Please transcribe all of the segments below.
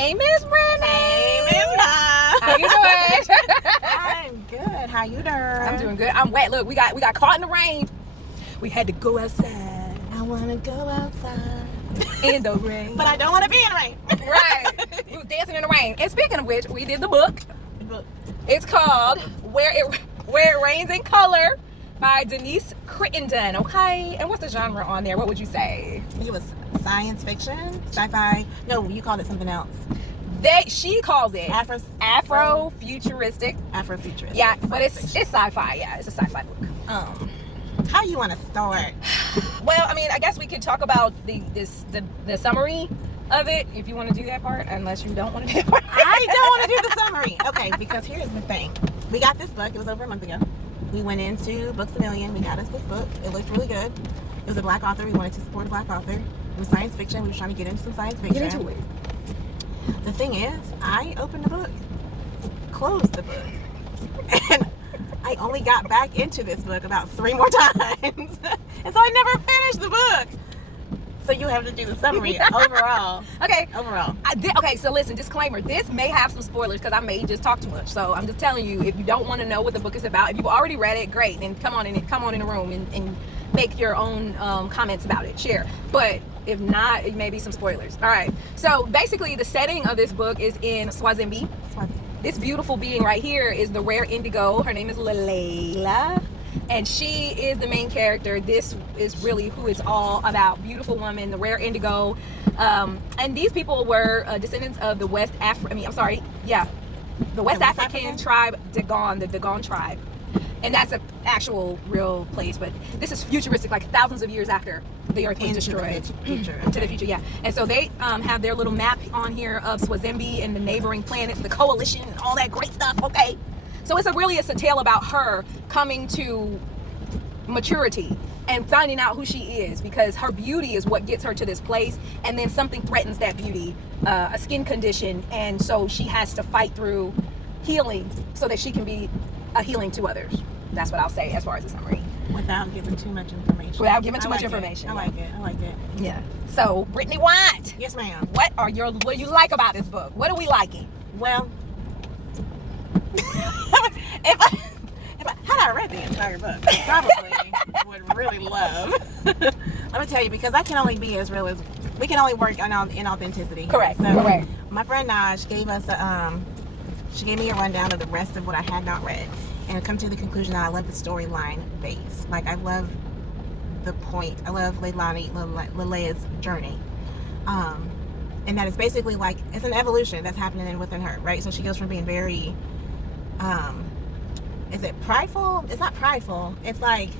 Hey, Miss Brittany. Hey, Miss Love. How you doing? I'm good. How you doing? I'm doing good. I'm wet. Look, we got caught in the rain. We had to go outside. I want to go outside. In the rain. But I don't want to be in the rain. Right. We was dancing in the rain. And speaking of which, we did the book. But It's called Where It Rains in Color by Denise Crittenden. Okay. And what's the genre on there? What would you say? it was science fiction, sci-fi. No, you called it something else. She calls it Afro-futuristic. Afrofuturist. Yeah, but Science it's fiction. sci-fi. Yeah, it's a sci-fi book. How you want to start? Well, I mean, I guess we could talk about the summary of it if you want to do that part, unless you don't want to do that part. I don't want to do the summary. Okay, because here's the thing. We got this book. It was over a month ago. We went into Books A Million. We got us this book. It looked really good. It was a black author. We wanted to support a black author. It was science fiction. We were trying to get into some science fiction. Get into it. The thing is, I opened the book, closed the book, and I only got back into this book about 3 more times. And so I never finished the book. So you have to do the summary overall. Okay. Overall. Okay, so listen, disclaimer. This may have some spoilers because I may just talk too much. So I'm just telling you, if you don't want to know what the book is about, if you've already read it, great. Then come on in the room and make your own comments about it. Share. But if not, it may be some spoilers. All right. So basically, the setting of this book is in Swazimbi. This beautiful being right here is the rare indigo. Her name is Lalela. And she is the main character. This is really who it's all about. Beautiful woman, the rare indigo. And these people were descendants of the West African tribe, Dagon, the Dagon tribe. And that's an actual real place, but this is futuristic, like thousands of years after the Earth was destroyed. Future. Into the future, yeah. And so they have their little map on here of Swazimbi and the neighboring planets, the coalition, and all that great stuff, okay? So it's a tale about her coming to maturity and finding out who she is, because her beauty is what gets her to this place, and then something threatens that beauty, a skin condition, and so she has to fight through healing so that she can be a healing to others. That's what I'll say as far as the summary. Without giving too much information. Without giving too much I information. like it. Yeah. So, Brittany White, Yes, ma'am. what do you like about this book? What are we liking? Well, if I had I read the entire book, I probably would really love. Let me tell you, because I can only be as real as we can only work in authenticity. Correct. So Correct. my friend Naj gave us she gave me a rundown of the rest of what I had not read, and I come to the conclusion that I love the storyline base. Like, I love the point. I love Lelea's journey. And that it's basically like, it's an evolution that's happening within her, right? So she goes from being very, is it prideful? It's not prideful. It's like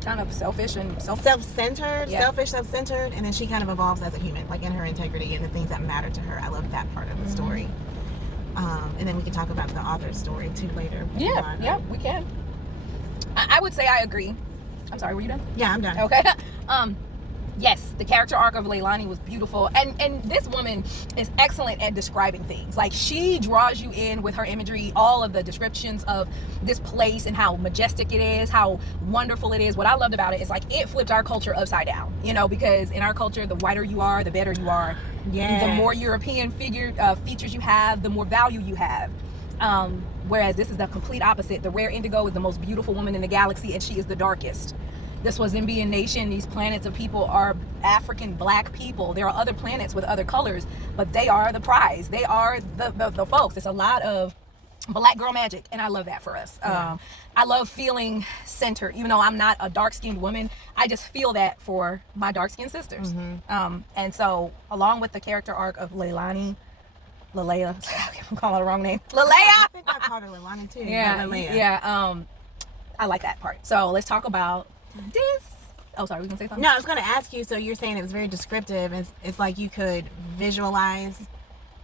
Kind of selfish and self-centered, Yeah. selfish, self-centered, and then she kind of evolves as a human, like in her integrity and the things that matter to her. I love that part of the story. And then we can talk about the author's story too later. Yeah, we can. I would say I agree. I'm sorry, were you done? Yeah, I'm done. Okay. Yes, the character arc of Leilani was beautiful, and this woman is excellent at describing things. Like, she draws you in with her imagery, all of the descriptions of this place and how majestic it is, how wonderful it is. What I loved about it is, like, it flipped our culture upside down, because in our culture, the whiter you are, the better you are. Yes. The more European features you have, the more value you have. Whereas this is the complete opposite. The rare indigo is the most beautiful woman in the galaxy, and she is the darkest. This Swazimbian nation, these planets of people are African black people. There are other planets with other colors, but they are the prize. They are the folks. It's a lot of black girl magic, and I love that for us. Yeah. I love feeling centered. Even though I'm not a dark-skinned woman, I just feel that for my dark-skinned sisters. And so, along with the character arc of Lelea, I'm calling her the wrong name. Lelea! I think I called her Leilani too. Yeah, but Lelea. yeah. I like that part. So let's talk about this. Oh, sorry, we can say something? No, I was going to ask you, so you're saying it was very descriptive. It's like you could visualize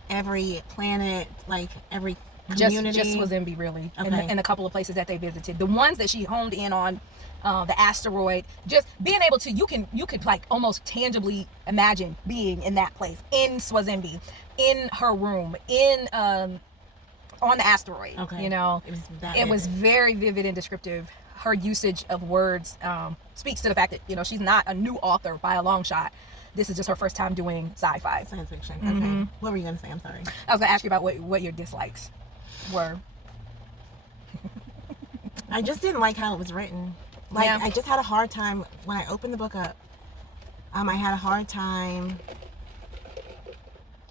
every planet, like every community. Just Swazimbi, really. Okay. And a couple of places that they visited. The ones that she honed in on, the asteroid, just being able to, you could like almost tangibly imagine being in that place, in Swazimbi, in her room, on the asteroid. Okay. It was very vivid and descriptive. Her usage of words speaks to the fact that she's not a new author by a long shot. this is just her first time doing sci-fi. Science fiction. Mhm. Okay. What were you gonna say? I'm sorry. I was gonna ask you about what your dislikes were. I just didn't like how it was written. Like, Yeah. I just had a hard time when I opened the book up. I had a hard time.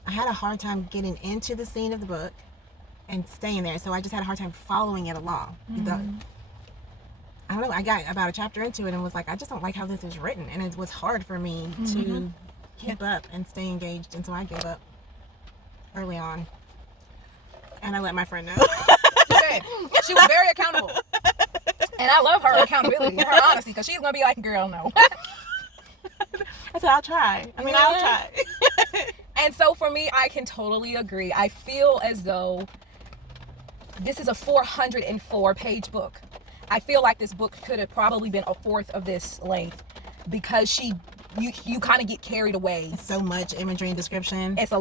I had a hard time getting into the scene of the book and staying there. So I just had a hard time following it along. I don't know. I got about a chapter into it and was like, I just don't like how this is written, and it was hard for me to keep up and stay engaged. And so I gave up early on, and I let my friend know. She was very accountable, and I love her accountability and her honesty, because she's gonna be like, girl, no. I said, I'll try. I mean, I'll try. And so for me, I can totally agree. I feel as though this is a 404-page book. I feel like this book could have probably been a fourth of this length, because you kind of get carried away. So much imagery and description. And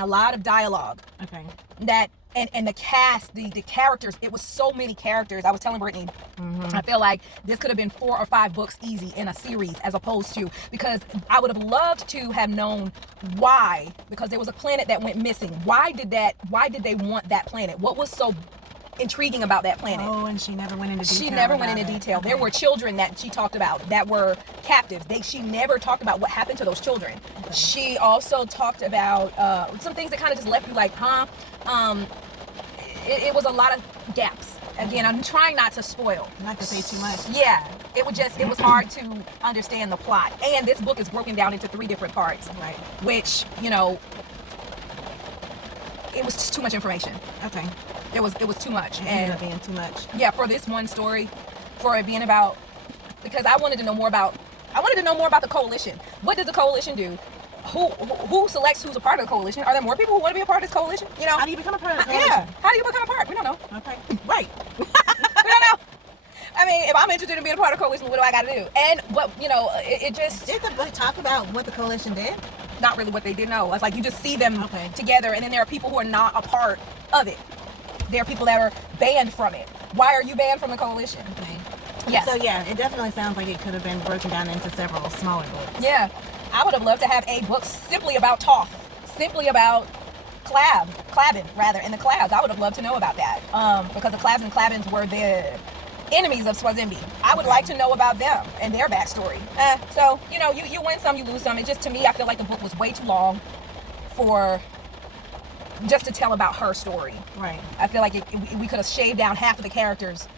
a lot of dialogue. Okay. That and the cast, the characters, it was so many characters. I was telling Brittany, I feel like this could have been 4 or 5 books easy in a series, as opposed to, because I would have loved to have known why, because there was a planet that went missing. Why did they want that planet? What was so intriguing about that planet? Oh, and she never went into detail. She never went into detail. Okay. There were children that she talked about that were captives. She never talked about what happened to those children. Okay. She also talked about some things that kind of just left you like, huh? It was a lot of gaps. Again, I'm trying not to spoil. Not to say too much. Yeah, it was hard to understand the plot. And this book is broken down into 3 different parts, Right. which, it was just too much information. Okay. It was too much. It ended up being too much. Yeah, for this one story, for it being about, because I wanted to know more about the coalition. What does the coalition do? Who selects who's a part of the coalition? Are there more people who want to be a part of this coalition? How do you become a part of the coalition? Yeah. How do you become a part? We don't know. Okay. Right. We don't know. I mean, if I'm interested in being a part of the coalition, what do I got to do? And it just, Did the book talk about what the coalition did? not really what they did know. It's like you just see them Okay. together, and then there are people who are not a part of it. There are people that are banned from it. Why are you banned from the coalition? Okay. Yeah. So yeah, it definitely sounds like it could have been broken down into several smaller books. Yeah, I would have loved to have a book simply about Toph, simply about Clavin rather, and the Clavs. I would have loved to know about that, because the Clavs and Clavins were the enemies of Swazimbi. I would like to know about them and their backstory. So you win some, you lose some. It just, to me, I feel like the book was way too long for just to tell about her story. Right. I feel like we could have shaved down half of the characters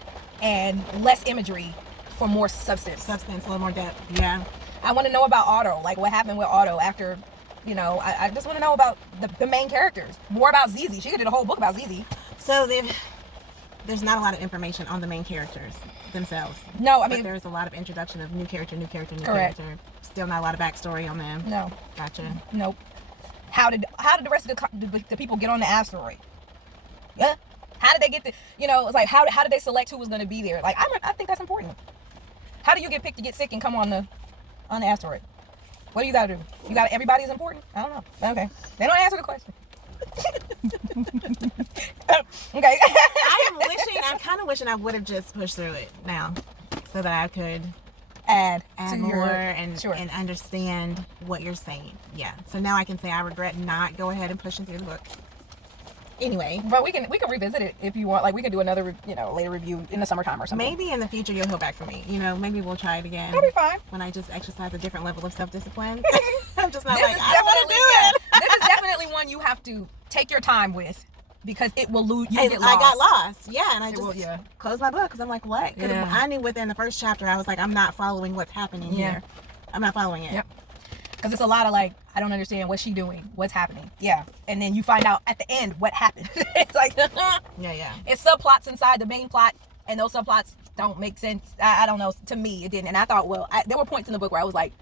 and less imagery for more substance. Substance, a little more depth. Yeah. I want to know about Otto, like what happened with Otto after, I just want to know about the main characters. More about Zizi. She could have did a whole book about Zizi. So there's not a lot of information on the main characters themselves. No, I But mean, there's a lot of introduction of new character. Correct. Character. Still not a lot of backstory on them. no, Gotcha. nope. How did the rest of the people get on the asteroid? Yeah. How did they get it's like, how did they select who was going to be there? Like, I think that's important. How do you get picked to get sick and come on the asteroid? What do you got to do? Everybody is important? I don't know. Okay. They don't answer the question. Okay. I'm kind of wishing I would have just pushed through it now, so that I could Add add to more your, and sure. and understand what you're saying. Yeah. So now I can say I regret not go ahead and pushing through the book. Anyway, But we can revisit it if you want. Like, we could do another later review in the summertime or something. maybe in the future you'll hear back from me. Maybe we'll try it again. That'll be fine. When I just exercise a different level of self-discipline. I'm just not This like, is I don't want to do it. This is definitely one you have to take your time with, because it will lose. You And get lost. I got lost. Yeah, and I It just will, yeah. closed my book because I'm like, what? Because Yeah. I knew within the first chapter I was like, I'm not following what's happening Yeah. here. I'm not following it. Yep. Because it's a lot of like, I don't understand what's she doing, what's happening. Yeah, and then you find out at the end what happened. It's like Yeah. it's subplots inside the main plot, and those subplots don't make sense. I don't know. To me, it didn't. And I thought, there were points in the book where I was like,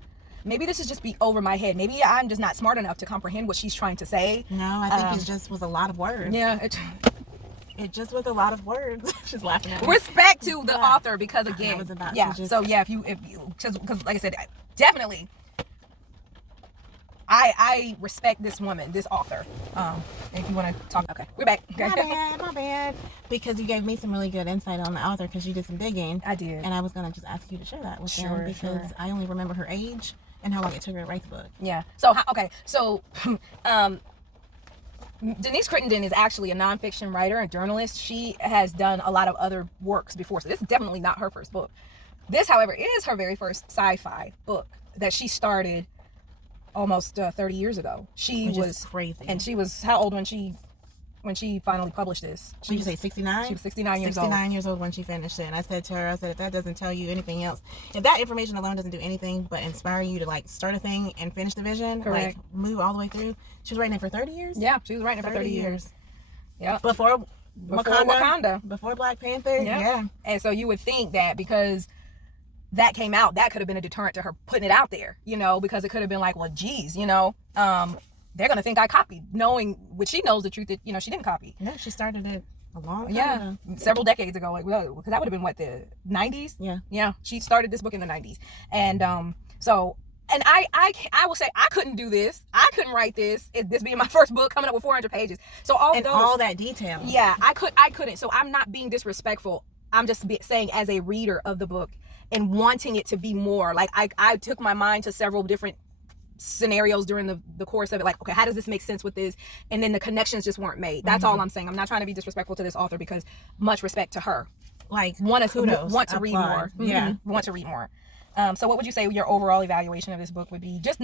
maybe this is just be over my head. Maybe I'm just not smart enough to comprehend what she's trying to say. No, I think it just was a lot of words. Yeah. It just was a lot of words. She's laughing at me. Respect to the Yeah. author, because again, was about to yeah. just- So yeah, if you, because like I said, definitely, I respect this woman, this author. If you want to talk, okay, we're back. Okay. My bad. Because you gave me some really good insight on the author because you did some digging. I did. And I was going to just ask you to share that with Sure, them because sure. I only remember her age and how long it took her to write the book. Yeah. So, okay. So, Denise Crittenden is actually a nonfiction writer and journalist. She has done a lot of other works before. So this is definitely not her first book. This, however, is her very first sci-fi book that she started almost 30 years ago. Which is crazy. And she was how old when she finally published this? Did you say 69? She was 69 years old. 69 years old when she finished it. And I said to her, if that doesn't tell you anything else, if that information alone doesn't do anything but inspire you to like start a thing and finish the vision, correct, like move all the way through. She was writing it for 30 years? Yeah, she was writing it for 30 years. Yeah. Before Wakanda. Before Black Panther. Yep. Yeah. And so you would think that because that came out, that could have been a deterrent to her putting it out there, you know, because it could have been like, well, geez, you know, they're going to think I copied, knowing, which she knows the truth that, you know, she didn't copy. No, she started it a long time ago. Several decades ago, like, because that would have been what, the 90s? Yeah, she started this book in the 90s. And so, and I will say I couldn't do this. I couldn't write this being my first book coming up with 400 pages. So all that detail. Yeah, I couldn't. So I'm not being disrespectful. I'm just saying, as a reader of the book and wanting it to be more, like I took my mind to several different scenarios during the course of it, like, okay, how does this make sense with this? And then the connections just weren't made. That's all I'm saying. I'm not trying to be disrespectful to this author, because much respect to her. Like, want to read more. Yeah. Want to read more. So what would you say your overall evaluation of this book would be, just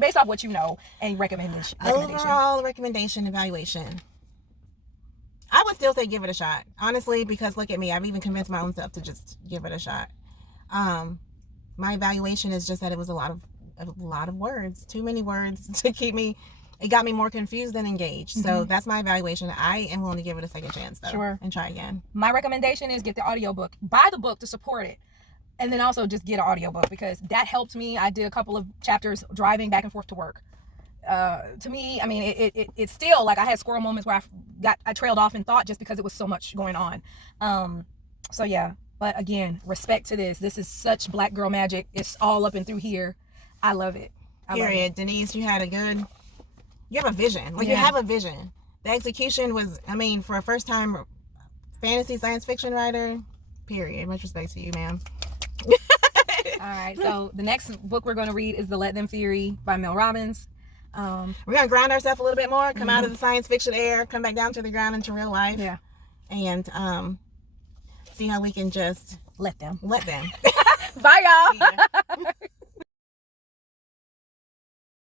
based off what you know, and recommendation? Overall recommendation, evaluation, I would still say give it a shot, honestly, because look at me, I've even convinced my own self to just give it a shot. My evaluation is just that it was a lot of words, too many words to keep me. It got me more confused than engaged. So that's my evaluation. I am willing to give it a second chance, though. Sure. And try again. My recommendation is get the audiobook. Buy the book to support it. And then also just get an audiobook, because that helped me. I did a couple of chapters driving back and forth to work. To me, I mean, it's still like I had squirrel moments where I trailed off in thought just because it was so much going on. So yeah, but again, respect to this. This is such Black girl magic. It's all up and through here. I love it. Period. Denise, you have a vision. Like, you have a vision. The execution was, I mean, for a first time fantasy science fiction writer, period. Much respect to you, ma'am. All right. So the next book we're going to read is The Let Them Theory by Mel Robbins. We're going to ground ourselves a little bit more, come out of the science fiction air, come back down to the ground into real life. Yeah. And see how we can just let them. Let them. Bye, y'all.